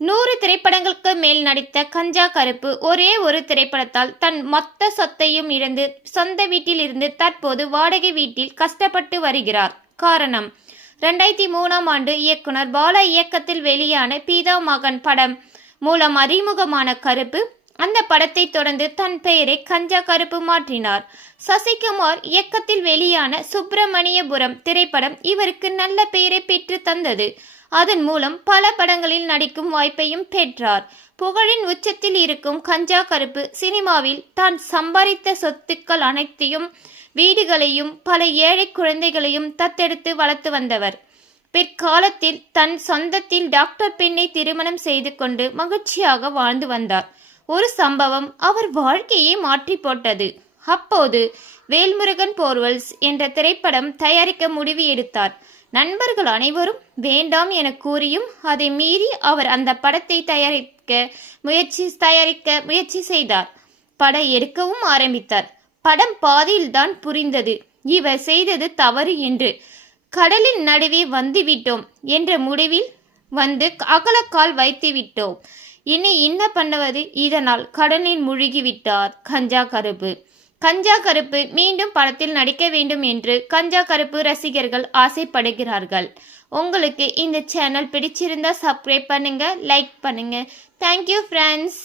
நூறு திரைப்படங்களுக்கு மேல் நடித்த கஞ்சா கருப்பு ஒரே ஒரு திரைப்படத்தால் தன் மொத்த சொத்தையும் இழந்து சொந்த வீட்டில் இருந்து தற்போது வாடகை வீட்டில் கஷ்டப்பட்டு வருகிறார். காரணம் ரெண்டாயிரத்தி மூணாம் ஆண்டு இயக்குனர் பாலா இயக்கத்தில் வெளியான பீதா மகன் படம் மூலம் அறிமுகமான கருப்பு அந்த படத்தை தொடர்ந்து தன் பெயரை கஞ்சா கருப்பு மாற்றினார். சசிகுமார் இயக்கத்தில் வெளியான சுப்பிரமணியபுரம் திரைப்படம் இவருக்கு நல்ல பெயரை பெற்று தந்தது. அதன் மூலம் பல படங்களில் நடிக்கும் வாய்ப்பையும் பெற்றார். புகழின் உச்சத்தில் இருக்கும் கஞ்சா கருப்பு சினிமாவில் தான் சம்பாதித்த சொத்துக்கள் அனைத்தையும் வீடுகளையும் பல ஏழை குழந்தைகளையும் தத்தெடுத்து வளர்த்து வந்தவர். பிற்காலத்தில் தன் சொந்தத்தில் டாக்டர் பெண்ணை திருமணம் செய்து கொண்டு மகிழ்ச்சியாக வாழ்ந்து வந்தார். ஒரு சம்பவம் அவர் வாழ்க்கையை மாற்றி போட்டது அப்போது வேல்முருகன் போர்வல்ஸ் என்ற திரைப்படம் தயாரிக்க முடிவு எடுத்தார். நண்பர்கள் அனைவரும் வேண்டாம் என கூறியும் அதை மீறி அவர் அந்த படத்தை தயாரிக்க முயற்சி தயாரிக்க முயற்சி செய்தார். படம் எடுக்கவும் ஆரம்பித்தார். படம் பாதியில்தான் புரிந்தது. இவர் செய்தது தவறு என்று கடலின் நடுவே வந்துவிட்டோம் என்ற முடிவில் வந்து அகலக்கால் வைத்து விட்டோம். இனி என்ன பண்ணுவது? இதனால் கடலில் முழுகிவிட்டார் கஞ்சா கருப்பு. கஞ்சா கருப்பு மீண்டும் படத்தில் நடிக்க வேண்டும் என்று கஞ்சா கருப்பு ரசிகர்கள் ஆசைப்படுகிறார்கள். உங்களுக்கு இந்த சேனல் பிடிச்சிருந்தா சப்ஸ்கிரைப் பண்ணுங்க லைக் பண்ணுங்க. Thank you friends